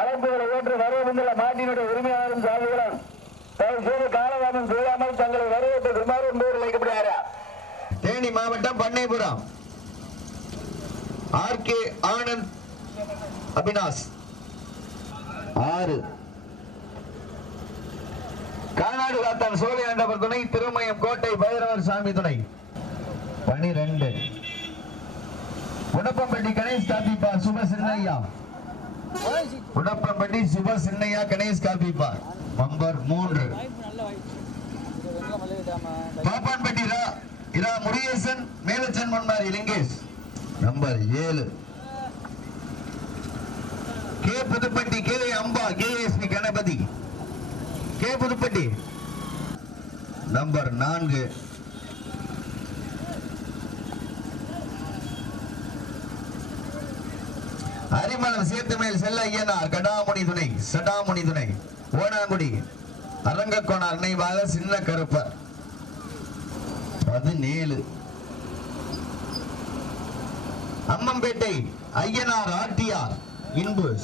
அழைப்புகளை ஏற்று வரவேண்டுள்ள மாட்டினுடைய உரிமையாளரும் சாதிகளும். தயவு செய்து காலதாமம் செய்யாமல் தங்களை வரவேற்று குமார் என்பவர் அழைக்கப்படுகிறாரா தேனி மாவட்டம் பண்ணைபுரம். ஆர் கே ஆனந்த் அபினாஷ் ஆறு. கானாடு காத்தான் சோழி ஆண்டவர் துணை திருமயம் கோட்டை பைரவர் சாமி துணை. பனிரெண்டு. உடப்பம்பட்டி கணேஷ் காப்பிப்பா சுப சின்னையா உடப்பம்பட்டி சுப சின்னையா கணேஷ் காப்பிப்பா நம்பர் மூன்று. பாப்பான்பட்டி ரா இரா முருகேசன் மேலச்சன் மன்மாரி லிங்கேஷ். நம்பர் ஏழு. K Pudupatti K Amba KSP Ganapathi. K Pudupatti. Number நான்கு. அரிமளம் சேத்துமேல் செல்ல ஐயனார் கடாமுனி துணை சடாமுனி துணை. ஓனாங்குடி அரங்கக்கோணார் நினைவாக சின்ன கருப்பர். பதினேழு. அம்மம்பேட்டை ஐயனார் ஆர்டிஆர் இன்பு